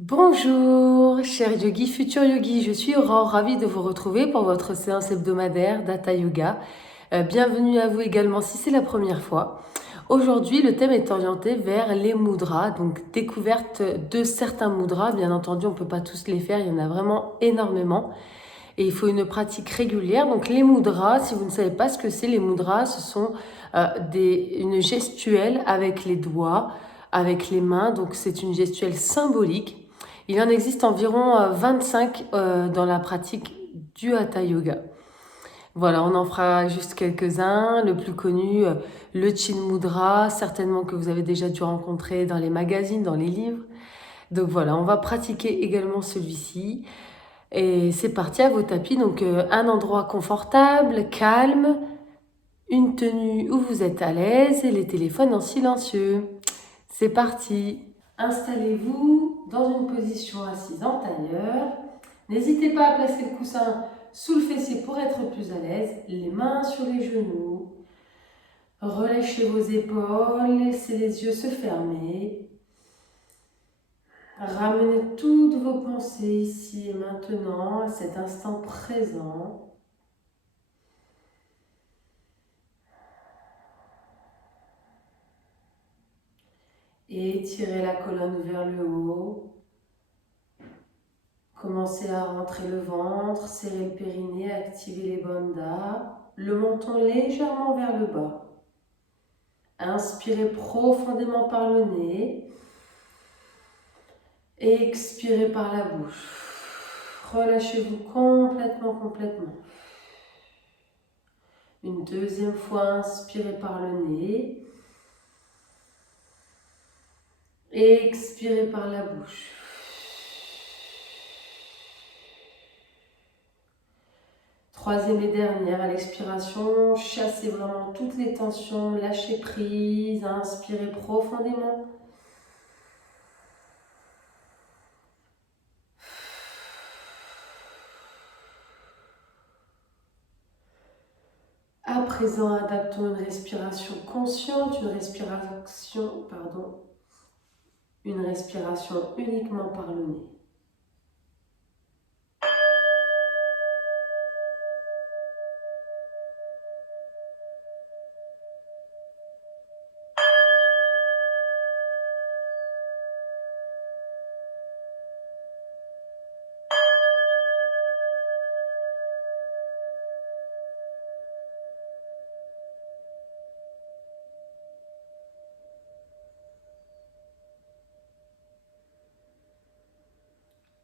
Bonjour, chers yogis, futurs yogis, je suis Aurore, ravie de vous retrouver pour votre séance hebdomadaire d'Hatha Yoga. Bienvenue à vous également si c'est la première fois. Aujourd'hui, le thème est orienté vers les mudras, donc découverte de certains mudras. Bien entendu, on ne peut pas tous les faire, il y en a vraiment énormément. Et il faut une pratique régulière. Donc les mudras, si vous ne savez pas ce que c'est, les mudras, ce sont une gestuelle avec les doigts, avec les mains. Donc c'est une gestuelle symbolique. Il en existe environ 25 dans la pratique du Hatha Yoga. Voilà, on en fera juste quelques-uns. Le plus connu, le Chin Mudra, certainement que vous avez déjà dû rencontrer dans les magazines, dans les livres. Donc voilà, on va pratiquer également celui-ci. Et c'est parti à vos tapis. Donc un endroit confortable, calme, une tenue où vous êtes à l'aise et les téléphones en silencieux. C'est parti. Installez-vous dans une position assise en tailleur. N'hésitez pas à placer le coussin sous le fessier pour être plus à l'aise. Les mains sur les genoux. Relâchez vos épaules, laissez les yeux se fermer. Ramenez toutes vos pensées ici et maintenant, à cet instant présent. Et étirez la colonne vers le haut. Commencez à rentrer le ventre, serrer le périnée, activer les bandhas. Le menton légèrement vers le bas. Inspirez profondément par le nez. Et expirez par la bouche. Relâchez-vous complètement. Une deuxième fois, inspirez par le nez. Et expirez par la bouche. Troisième et dernière, à l'expiration, chassez vraiment toutes les tensions, lâchez prise, inspirez profondément. À présent, adaptons une respiration consciente, une respiration uniquement par le nez.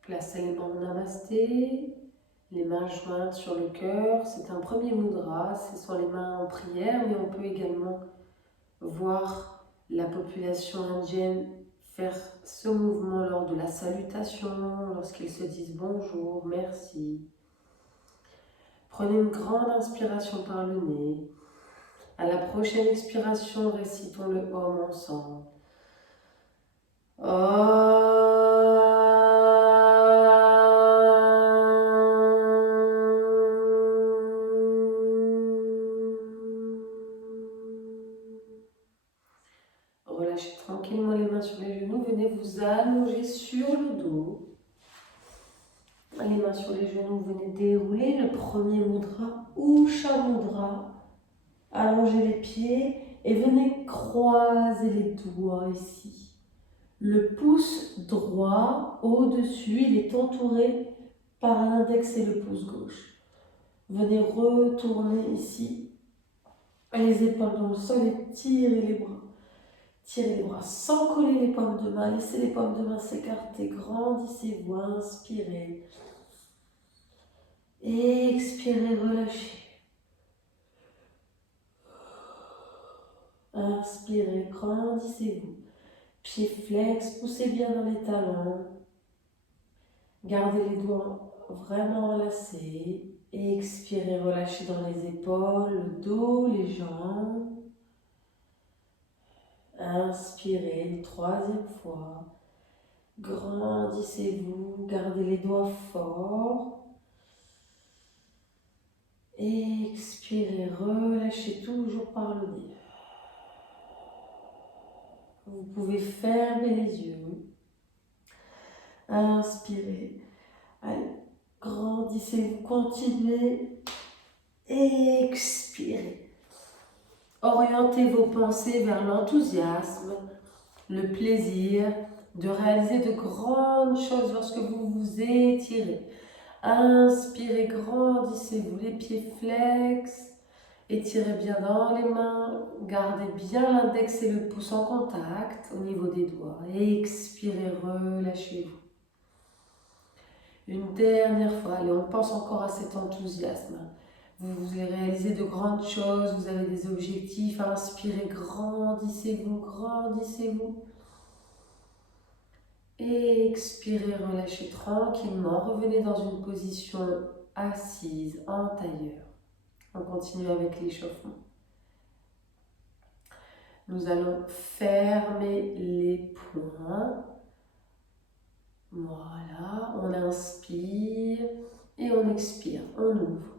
Placez les mains en namasté, les mains jointes sur le cœur. C'est un premier mudra, ce sont les mains en prière, mais on peut également voir la population indienne faire ce mouvement lors de la salutation, lorsqu'ils se disent bonjour, merci. Prenez une grande inspiration par le nez. À la prochaine expiration, récitons le Om ensemble. Relâchez tranquillement les mains sur les genoux. Venez vous allonger sur le dos. Les mains sur les genoux, venez dérouler le premier mudra, Usha Mudra. Allongez les pieds et venez croiser les doigts ici. Le pouce droit au-dessus, il est entouré par l'index et le pouce gauche. Venez retourner ici, les épaules dans le sol et tirez les bras. Tirez les bras sans coller les paumes de main. Laissez les paumes de main s'écarter. Grandissez-vous. Inspirez. Expirez, relâchez. Inspirez, grandissez-vous. Pieds flex, poussez bien dans les talons. Gardez les doigts vraiment enlacés. Expirez, relâchez dans les épaules, le dos, les jambes. Inspirez une troisième fois. Grandissez-vous, gardez les doigts forts. Expirez, relâchez toujours par le nez. Vous pouvez fermer les yeux. Inspirez. Allez, grandissez, continuez. Expirez. Orientez vos pensées vers l'enthousiasme, le plaisir de réaliser de grandes choses lorsque vous vous étirez. Inspirez, grandissez-vous, les pieds flex. Étirez bien dans les mains, gardez bien l'index et le pouce en contact au niveau des doigts. Expirez, relâchez-vous. Une dernière fois, allez, on pense encore à cet enthousiasme. Vous voulez réaliser de grandes choses, vous avez des objectifs. Inspirez, grandissez-vous, grandissez-vous. Expirez, relâchez tranquillement. Revenez dans une position assise, en tailleur. On continue avec l'échauffement. Nous allons fermer les poings. Voilà, on inspire et on expire, on ouvre.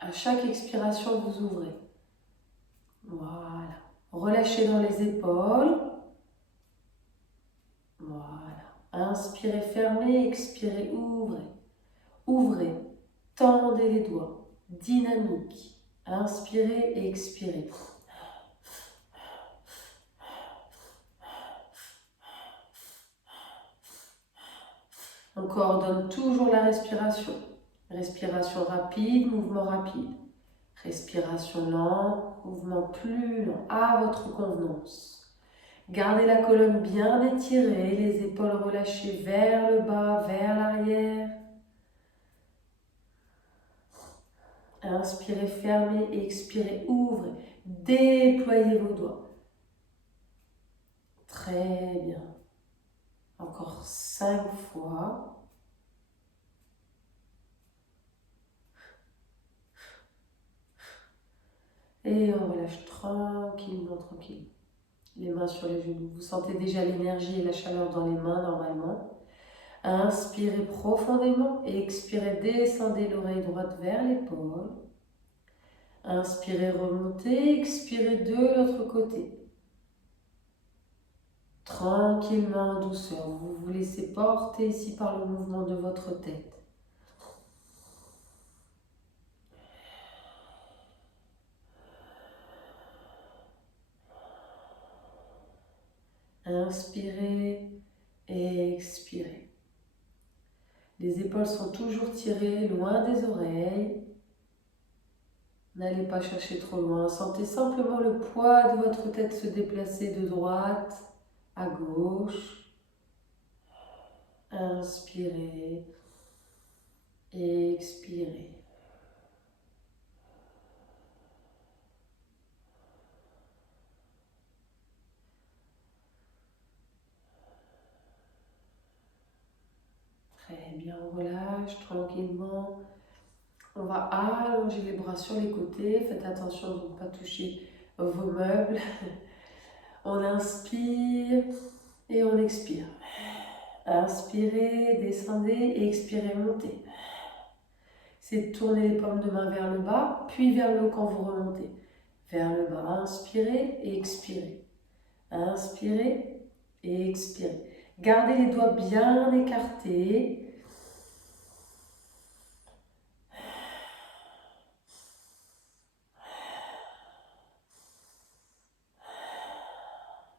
À chaque expiration, vous ouvrez. Voilà. Relâchez dans les épaules. Voilà. Inspirez, fermez, expirez, ouvrez. Ouvrez, tendez les doigts. Dynamique. Inspirez et expirez. On coordonne toujours la respiration. Respiration rapide, mouvement rapide. Respiration lente, mouvement plus lent, à votre convenance. Gardez la colonne bien étirée, les épaules relâchées vers le bas, vers l'arrière. Inspirez, fermez, expirez, ouvrez. Déployez vos doigts. Très bien. Encore 5 fois. Et on relâche tranquillement, tranquille. Les mains sur les genoux. Vous sentez déjà l'énergie et la chaleur dans les mains normalement. Inspirez profondément et expirez, descendez l'oreille droite vers l'épaule. Inspirez, remontez, expirez de l'autre côté. Tranquillement, en douceur, vous vous laissez porter ici par le mouvement de votre tête. Inspirez et expirez. Les épaules sont toujours tirées loin des oreilles. N'allez pas chercher trop loin. Sentez simplement le poids de votre tête se déplacer de droite à gauche. Inspirez, expirez. Très bien, on relâche tranquillement. On va allonger les bras sur les côtés. Faites attention de ne pas toucher vos meubles. On inspire et on expire. Inspirez, descendez et expirez, montez. C'est de tourner les paumes de main vers le bas, puis vers le haut quand vous remontez. Vers le bas, inspirez et expirez. Inspirez et expirez. Gardez les doigts bien écartés.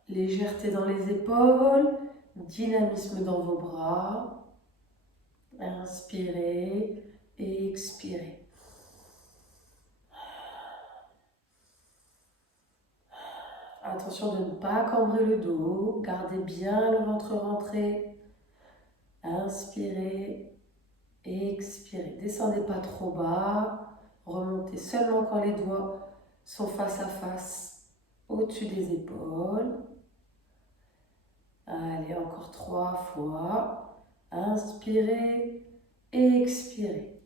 Légèreté dans les épaules, dynamisme dans vos bras. Inspirez et expirez. Attention de ne pas cambrer le dos, gardez bien le ventre rentré. Inspirez et expirez. Descendez pas trop bas, remontez seulement quand les doigts sont face à face au-dessus des épaules. Allez, encore 3 fois. Inspirez et expirez.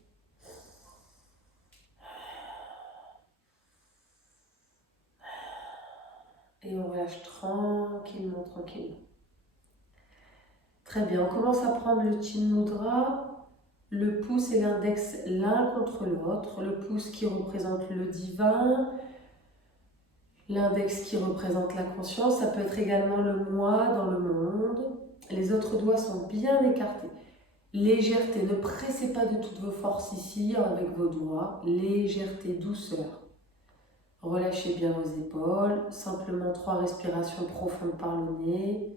Et on relâche tranquillement, tranquillement. Très bien, on commence à prendre le Chin Mudra, le pouce et l'index l'un contre l'autre. Le pouce qui représente le divin, l'index qui représente la conscience. Ça peut être également le moi dans le monde. Les autres doigts sont bien écartés. Légèreté, ne pressez pas de toutes vos forces ici avec vos doigts. Légèreté, douceur. Relâchez bien vos épaules. Simplement 3 respirations profondes par le nez.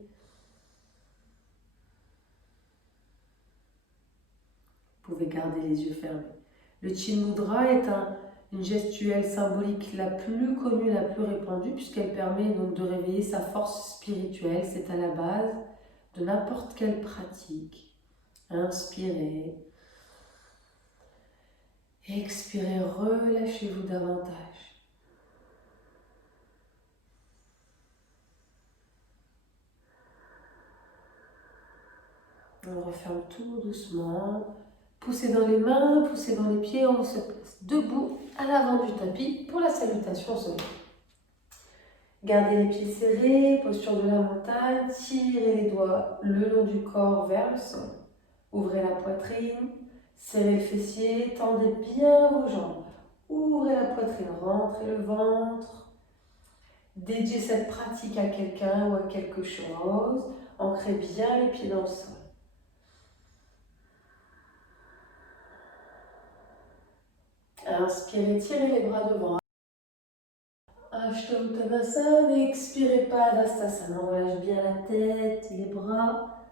Vous pouvez garder les yeux fermés. Le Chin Mudra est une gestuelle symbolique la plus connue, la plus répandue, puisqu'elle permet donc de réveiller sa force spirituelle. C'est à la base de n'importe quelle pratique. Inspirez. Expirez, relâchez-vous davantage. On referme tout doucement. Poussez dans les mains, poussez dans les pieds, on se place debout à l'avant du tapis pour la salutation au soleil. Gardez les pieds serrés, posture de la montagne, tirez les doigts le long du corps vers le sol. Ouvrez la poitrine, serrez le fessier, tendez bien vos jambes. Ouvrez la poitrine, rentrez le ventre. Dédiez cette pratique à quelqu'un ou à quelque chose. Ancrez bien les pieds dans le sol. Inspirez, tirez les bras devant. Ashta Uttanasana, expirez Padastasana. On relâche bien la tête, les bras,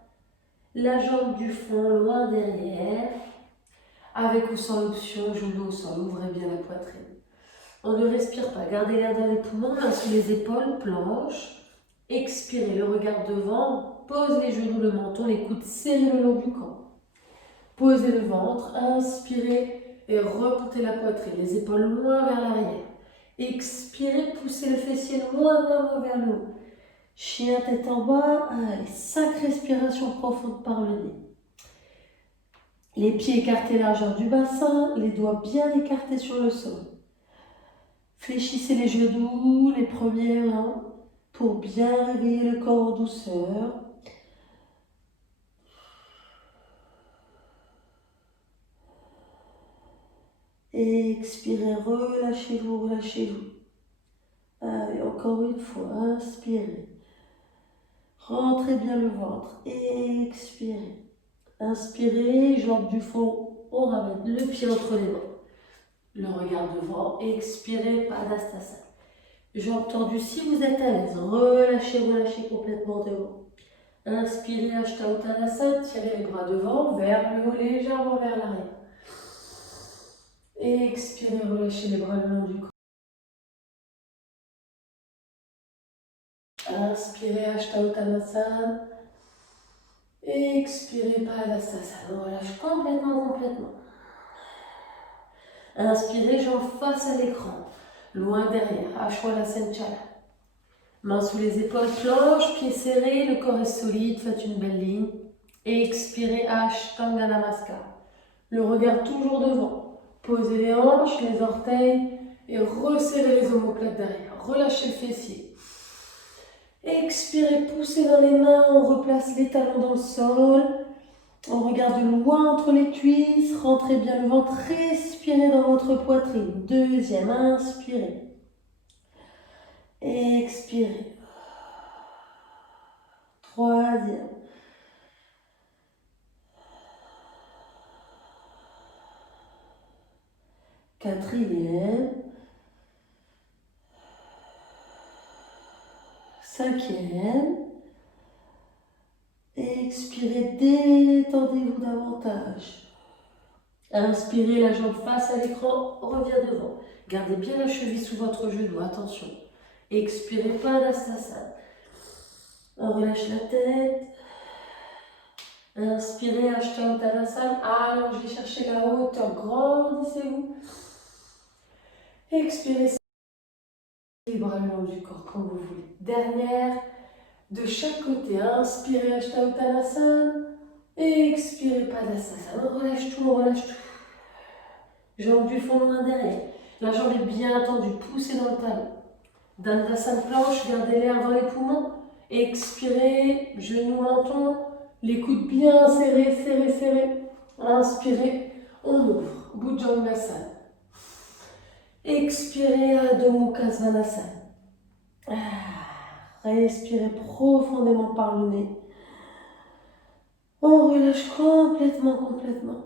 la jambe du fond loin derrière. Avec ou sans l'option, genou au sol, ouvrez bien la poitrine. On ne respire pas, gardez l'air dans les poumons, mains sous les épaules, planche. Expirez, le regard devant, pose les genoux, le menton, les coudes serrés le long du corps. Posez le ventre, inspirez et remontez la poitrine, les épaules loin vers l'arrière. Expirez, poussez le fessier loin vers le haut. Chien tête en bas, allez, 5 respirations profondes par le nez. Les pieds écartés largeur du bassin, les doigts bien écartés sur le sol. Fléchissez les genoux, les premières là, pour bien réveiller le corps en douceur. Et expirez, relâchez-vous, relâchez-vous. Allez, encore une fois, inspirez. Rentrez bien le ventre, expirez. Inspirez, jambes du fond, on ramène le pied entre les mains. Le regard devant, expirez, Padastasana. Jambes tendues si vous êtes à l'aise. Relâchez, relâchez complètement devant. Inspirez, Ashta Uttanasana, tirez les bras devant, vers le haut, légèrement vers l'arrière. Expirez, relâchez les bras le long du corps. Inspirez, Ashta Uttanasana. Expirez, Padastasana. On relâche complètement. Inspirez, jambes face à l'écran, loin derrière, Ashwasana Chala. Mains sous les épaules, planche, pieds serrés, le corps est solide, faites une belle ligne. Expirez, Ashtanga Namaskar. Le regard toujours devant. Posez les hanches, les orteils et resserrez les omoplates derrière. Relâchez le fessier. Expirez, poussez dans les mains, on replace les talons dans le sol. On regarde loin entre les cuisses, rentrez bien le ventre, respirez dans votre poitrine. Deuxième, inspirez. Expirez. Troisième. Quatrième. Cinquième. Expirez, détendez-vous davantage. Inspirez, la jambe face à l'écran, revient devant. Gardez bien la cheville sous votre genou, attention. Expirez, Padastasana. On relâche la tête. Inspirez, Ashta Uttanasana. Allongez, cherchez la hauteur, grandissez-vous. Expirez, les bras le long du corps comme vous voulez. Dernière, de chaque côté. Inspirez, Ashta Uttanasana. Expirez, Padastasana. On relâche tout, on relâche tout. Jambe du fond loin derrière. La jambe est bien tendue, poussez dans le talon. Dandasana planche, gardez l'air dans les poumons. Expirez, genoux, menton, les coudes bien serrés, serrés. Inspirez, on ouvre, Bhujangasana. Expirez, Adho Mukha Svanasana. Respirez profondément par le nez. On relâche complètement, complètement.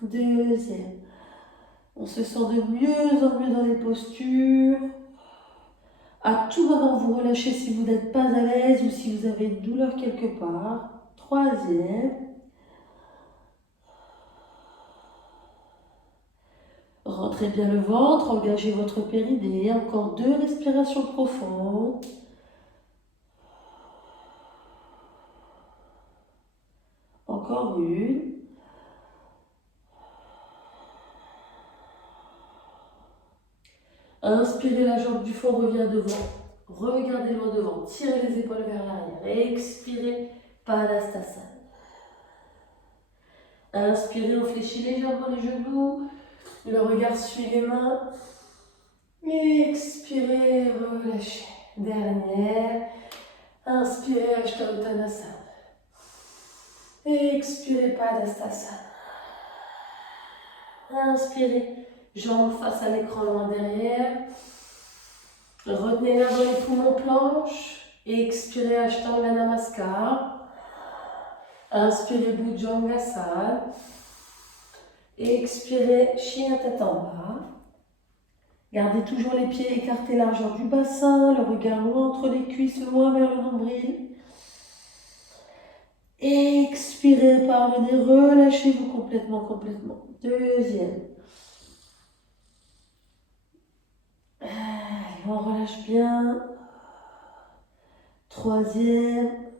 Deuxième. On se sent de mieux en mieux dans les postures. À tout moment, vous relâchez si vous n'êtes pas à l'aise ou si vous avez une douleur quelque part. Troisième. Rentrez bien le ventre, engagez votre périnée. Encore 2 respirations profondes. Encore une. Inspirez, la jambe du fond revient devant. Regardez loin devant. Tirez les épaules vers l'arrière. Expirez, Padastasana. Inspirez, on fléchit légèrement les genoux. Le regard suit les mains. Expirez, relâchez. Dernière. Inspirez, Ashta Uttanasana. Expirez, Padastasana. Inspirez, jambes face à l'écran loin derrière. Retenez là dans les poumons planche. Expirez, Ashtanga Namaskar. Inspirez, Bhujangasana. Expirez, chien tête en bas. Gardez toujours les pieds écartés largeur du bassin, le regard loin entre les cuisses, loin vers le nombril. Expirez par le nez, relâchez-vous complètement, complètement. Deuxième. Allez, on relâche bien. Troisième.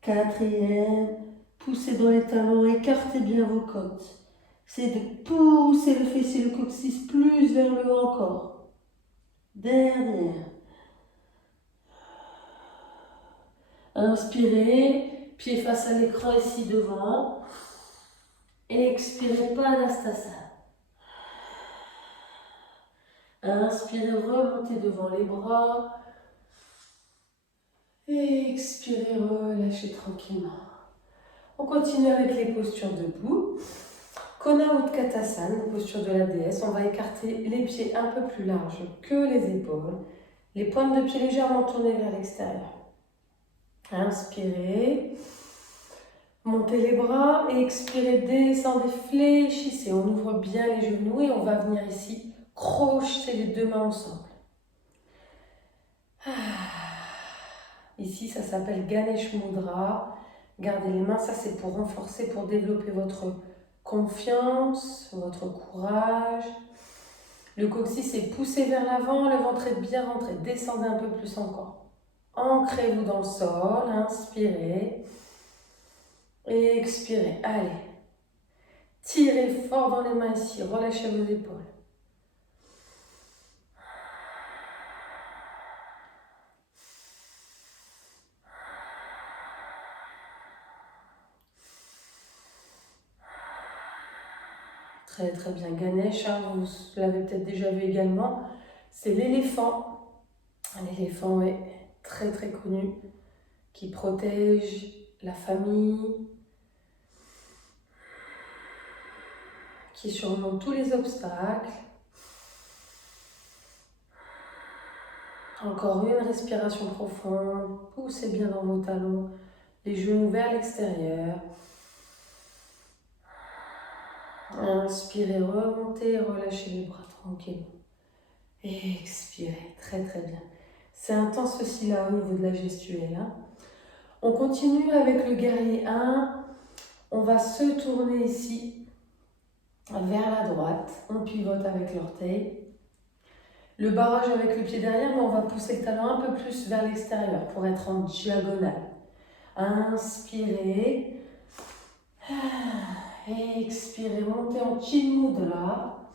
Quatrième. Poussez dans les talons, écartez bien vos côtes. C'est de pousser le fessier, le coccyx plus vers le haut encore. Dernière. Inspirez, pied face à l'écran ici devant. Expirez, Padastasana. Inspirez, remontez devant les bras. Expirez, relâchez tranquillement. On continue avec les postures debout. Kona Utkatasana, posture de la déesse. On va écarter les pieds un peu plus larges que les épaules. Les pointes de pied légèrement tournées vers l'extérieur. Inspirez. Montez les bras et expirez, descendez, fléchissez. On ouvre bien les genoux et on va venir ici crocheter les 2 mains ensemble. Ici, ça s'appelle Ganesh Mudra. Gardez les mains, ça c'est pour renforcer, pour développer votre confiance, votre courage. Le coccyx est poussé vers l'avant, le ventre est bien rentré. Descendez un peu plus encore. Ancrez-vous dans le sol, inspirez. Et expirez, allez. Tirez fort dans les mains ici, relâchez vos épaules. Très très bien, Ganesh, hein, vous l'avez peut-être déjà vu également, c'est l'éléphant. L'éléphant est très très connu, qui protège la famille, qui surmonte tous les obstacles. Encore une respiration profonde, poussez bien dans vos talons, les genoux vers l'extérieur. Inspirez, remontez, relâchez les bras tranquillement. Expirez, très très bien. C'est intense aussi là au niveau de la gestuelle. Hein. On continue avec le guerrier 1. On va se tourner ici vers la droite. On pivote avec l'orteil. Le barrage avec le pied derrière, mais on va pousser le talon un peu plus vers l'extérieur pour être en diagonale. Inspirez. Expirez, montez en Chin Mudra.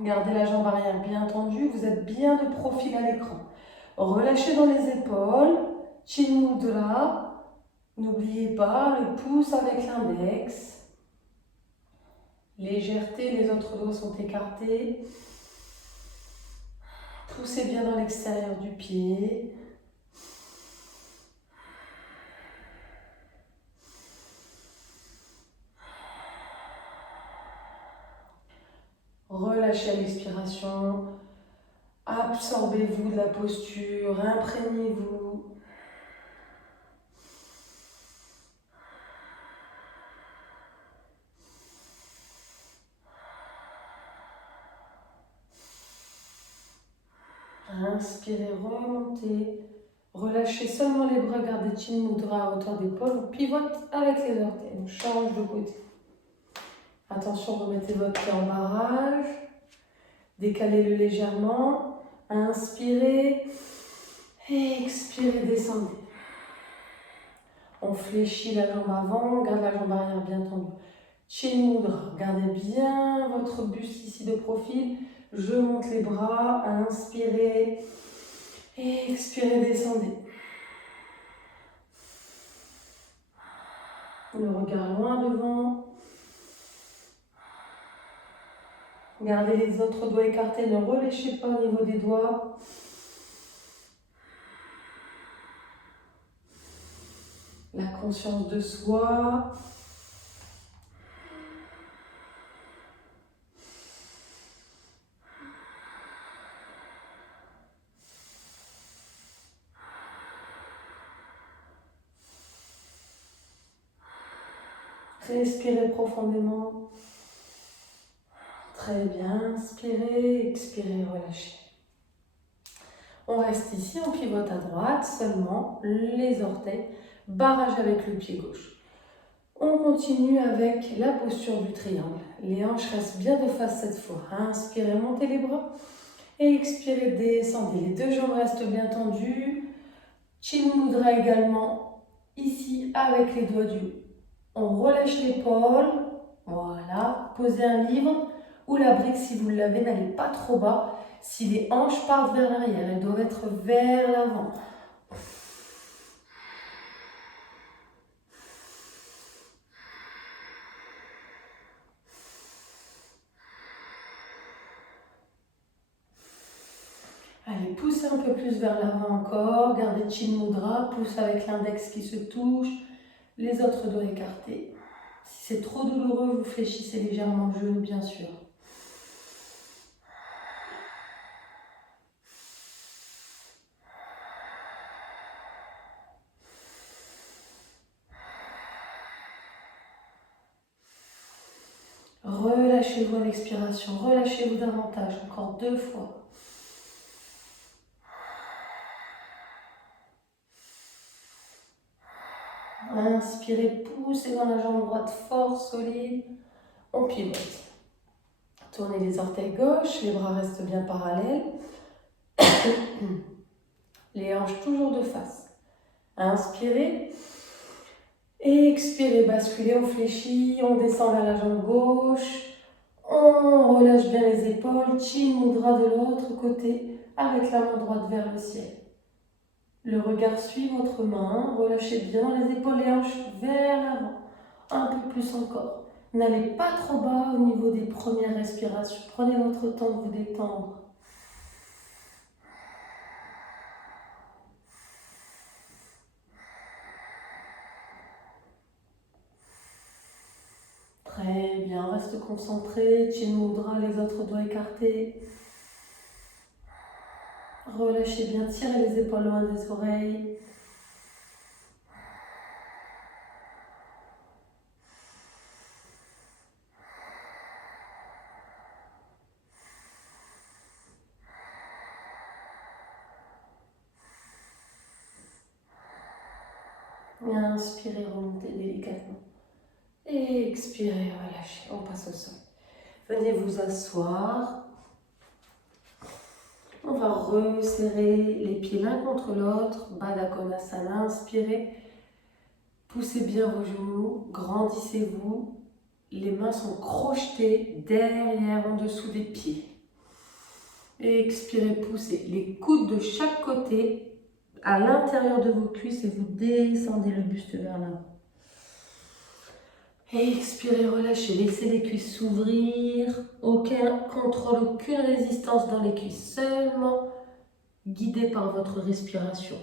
Gardez la jambe arrière bien tendue, vous êtes bien de profil à l'écran. Relâchez dans les épaules, Chin Mudra. N'oubliez pas le pouce avec l'index. Légèreté, les autres doigts sont écartés. Poussez bien dans l'extérieur du pied. Relâchez à l'expiration. Absorbez-vous de la posture, imprégnez-vous. Inspirez, remontez. Relâchez seulement les bras, gardez Chin Mudra à hauteur d'épaule. On pivote avec les orteils. On change de côté. Attention, remettez votre pied en barrage. Décalez-le légèrement. Inspirez. Expirez, descendez. On fléchit la jambe avant, on garde la jambe arrière bien tendue. Chin Mudra, gardez bien votre buste ici de profil. Je monte les bras, inspirez. Expirez, descendez. Le regard loin devant. Gardez les autres doigts écartés, ne relâchez pas au niveau des doigts. La conscience de soi. Respirez profondément. Très bien. Inspirez, expirez, relâchez. On reste ici, on pivote à droite, seulement les orteils, barrage avec le pied gauche. On continue avec la posture du triangle. Les hanches restent bien de face cette fois. Inspirez, montez les bras. Et expirez, descendez. Les deux jambes restent bien tendues. Chin Mudra également, ici avec les doigts du haut. On relâche l'épaule. Voilà. Posez un livre ou la brique si vous l'avez, n'allez pas trop bas. Si les hanches partent vers l'arrière, elles doivent être vers l'avant. Allez, poussez un peu plus vers l'avant encore. Gardez Chin Mudra. Pousse avec l'index qui se touche. Les autres doigts écartés. Si c'est trop douloureux, vous fléchissez légèrement le genou, bien sûr. Relâchez-vous à l'expiration. Relâchez-vous davantage. Encore 2 fois. Inspirez, poussez dans la jambe droite fort, solide. On pivote. Tournez les orteils gauche, les bras restent bien parallèles. Les hanches toujours de face. Inspirez. Expirez, basculez, on fléchit, on descend vers la jambe gauche. On relâche bien les épaules. Chin Mudra de l'autre côté avec la main droite vers le ciel. Le regard suit votre main, relâchez bien les épaules et hanches vers l'avant. Un peu plus encore. N'allez pas trop bas au niveau des premières respirations. Prenez votre temps de vous détendre. Très bien, reste concentré. Chin Mudra, les autres doigts écartés. Relâchez bien, tirez les épaules loin des oreilles. Inspirez, remontez délicatement. Et expirez, relâchez. On passe au sol. Venez vous asseoir. On va resserrer les pieds l'un contre l'autre. Baddha Konasana. Inspirez. Poussez bien vos genoux. Grandissez-vous. Les mains sont crochetées derrière, en dessous des pieds. Et expirez, poussez les coudes de chaque côté à l'intérieur de vos cuisses et vous descendez le buste vers l'avant. Expirez, relâchez, laissez les cuisses s'ouvrir. Aucun contrôle, aucune résistance dans les cuisses, seulement guidé par votre respiration.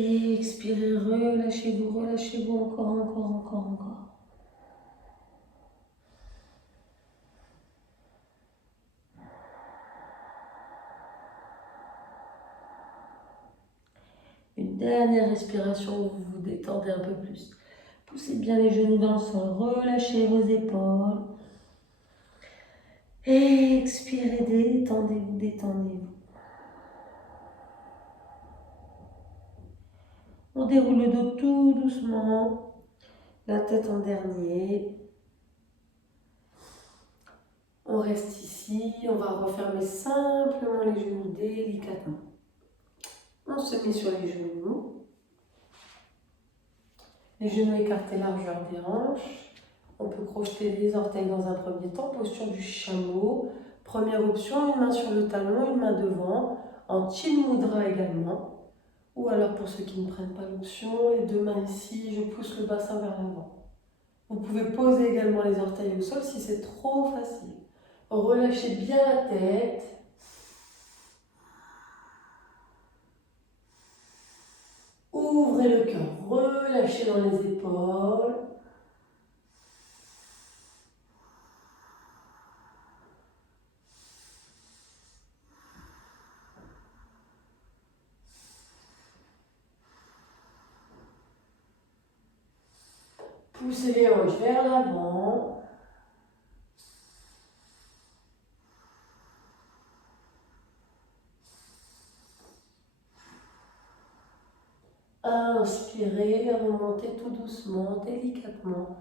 Et expirez, relâchez-vous encore. Une dernière respiration où vous vous détendez un peu plus. Poussez bien les genoux dans le sol, relâchez vos épaules. Expirez, détendez-vous. On déroule le dos tout doucement, la tête en dernier. On reste ici, on va refermer simplement les genoux délicatement. On se met sur les genoux. Les genoux écartés largeur des hanches. On peut crocheter les orteils dans un premier temps, posture du chameau. Première option, une main sur le talon, une main devant, en Chin Mudra également. Ou alors pour ceux qui ne prennent pas l'option, les deux mains ici, je pousse le bassin vers l'avant. Vous pouvez poser également les orteils au sol si c'est trop facile. Relâchez bien la tête. Ouvrez le cœur, relâchez dans les épaules. Poussez les hanches vers l'avant. Inspirez, remontez tout doucement, délicatement.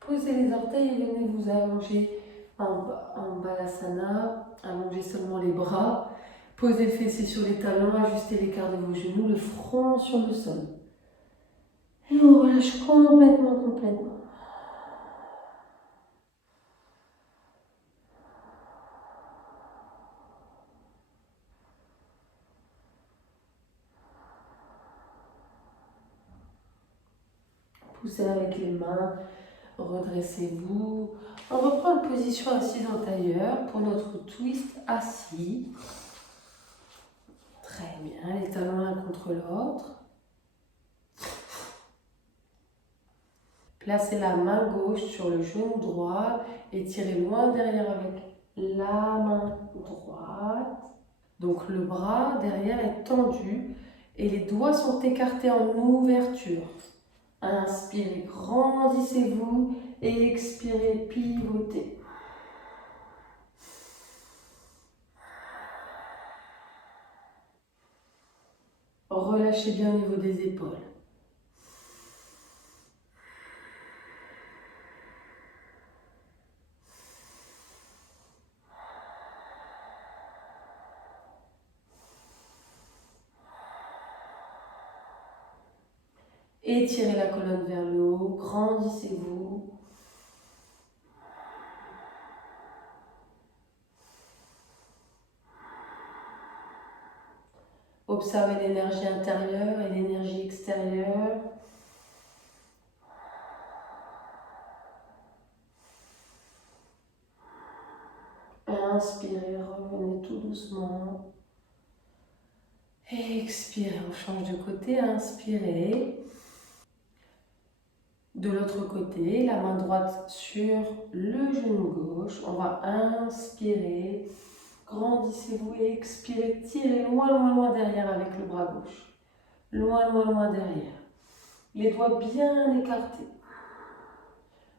Posez les orteils et venez vous allonger en Balasana. Allongez seulement les bras. Posez le fessier sur les talons, ajustez l'écart de vos genoux, le front sur le sol. Et on relâche complètement. Poussez avec les mains, redressez-vous. On reprend une position assise en tailleur pour notre twist assis. Très bien, les talons l'un contre l'autre. Placez la main gauche sur le genou droit et tirez loin derrière avec la main droite. Donc le bras derrière est tendu et les doigts sont écartés en ouverture. Inspirez, grandissez-vous et expirez, pivotez. Relâchez bien au niveau des épaules. Étirez la colonne vers le haut, grandissez-vous. Observez l'énergie intérieure et l'énergie extérieure. Inspirez, revenez tout doucement. Expirez, on change de côté, inspirez. De l'autre côté, la main droite sur le genou gauche. On va inspirer, grandissez-vous et expirez, tirez loin derrière avec le bras gauche. Loin derrière. Les doigts bien écartés.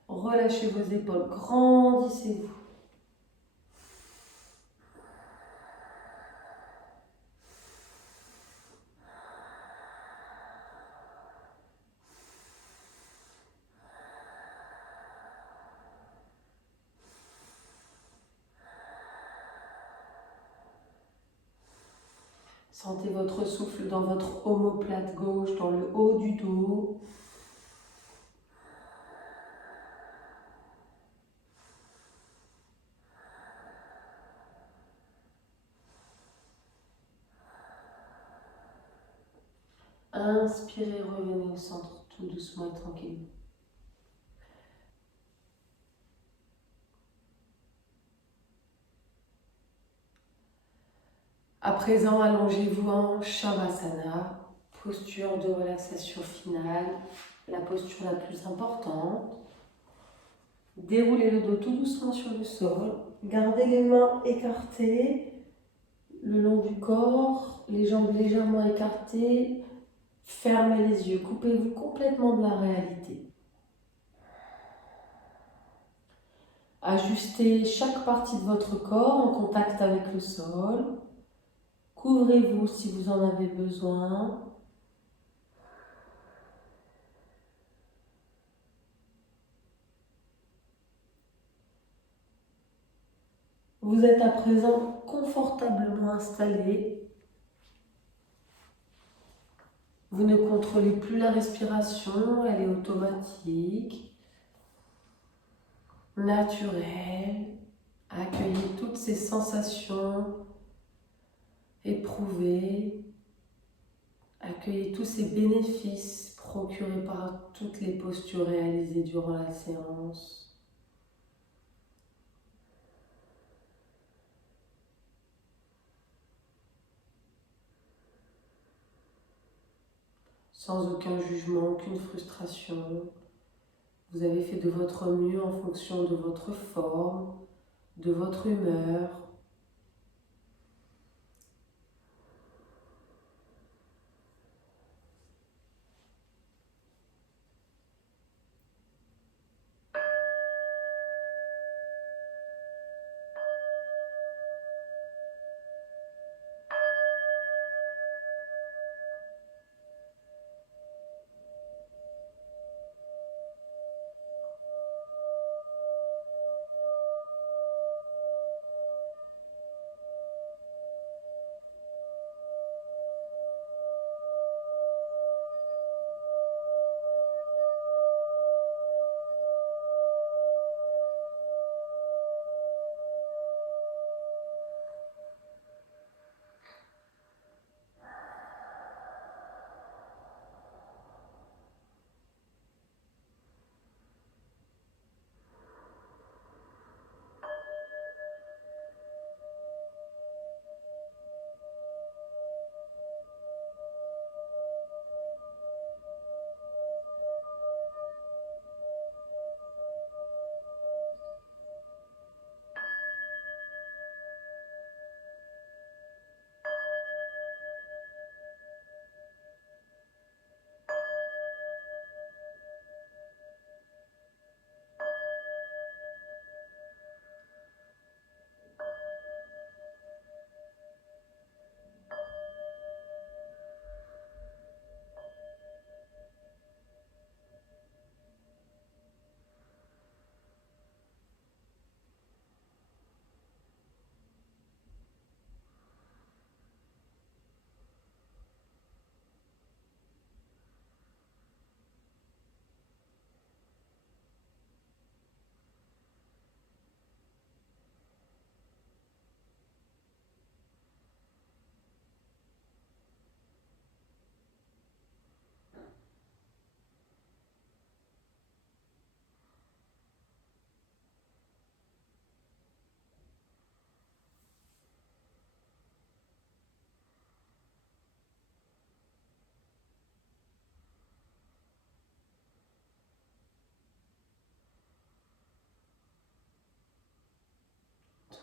Relâchez vos épaules, grandissez-vous. Sentez votre souffle dans votre omoplate gauche, dans le haut du dos. Inspirez, revenez au centre tout doucement et tranquillement. À présent, allongez-vous en Shavasana Posture de relaxation finale, la posture la plus importante. Déroulez le dos tout doucement sur le sol. Gardez les mains écartées le long du corps, les jambes légèrement écartées. Fermez les yeux, coupez-vous complètement de la réalité. Ajustez chaque partie de votre corps en contact avec le sol. Couvrez-vous si vous en avez besoin. Vous êtes à présent confortablement installé. Vous ne contrôlez plus la respiration, elle est automatique, naturelle. Accueillez toutes ces sensations éprouvées. Accueillez tous ces bénéfices procurés par toutes les postures réalisées durant la séance. Sans aucun jugement, aucune frustration. Vous avez fait de votre mieux en fonction de votre forme, de votre humeur.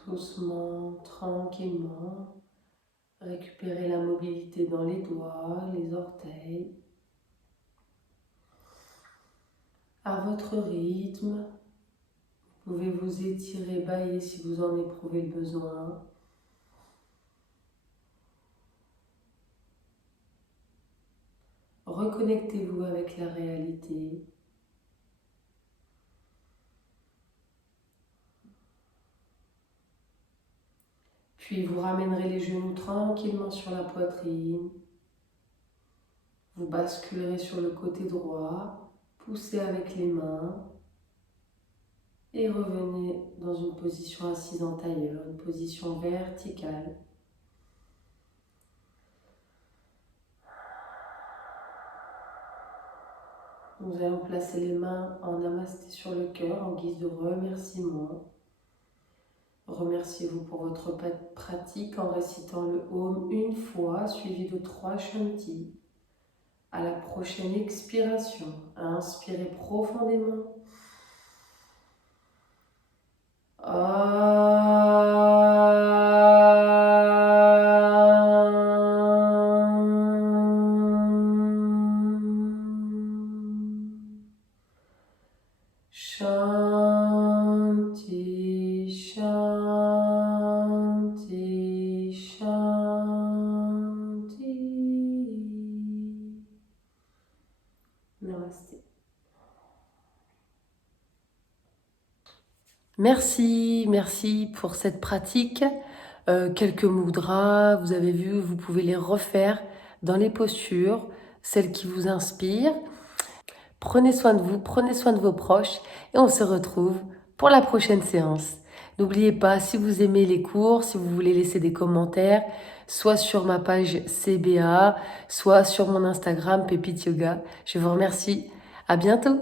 Doucement, tranquillement, récupérez la mobilité dans les doigts, les orteils. À votre rythme, vous pouvez vous étirer, bâiller si vous en éprouvez le besoin. Reconnectez-vous avec la réalité. Puis vous ramènerez les genoux tranquillement sur la poitrine. Vous basculerez sur le côté droit, poussez avec les mains et revenez dans une position assise en tailleur, une position verticale. Nous allons placer les mains en namasté sur le cœur en guise de remerciement. Remerciez-vous pour votre pratique en récitant le Om une fois, suivi de 3 Shanti. À la prochaine expiration, inspirez profondément. Shanti, Shanti, Shanti. Namaste. Merci pour cette pratique. Quelques mudras, vous avez vu, vous pouvez les refaire dans les postures, celles qui vous inspirent. Prenez soin de vous, prenez soin de vos proches et on se retrouve pour la prochaine séance. N'oubliez pas, si vous aimez les cours, si vous voulez laisser des commentaires, soit sur ma page CBA, soit sur mon Instagram Pépite Yoga. Je vous remercie. À bientôt.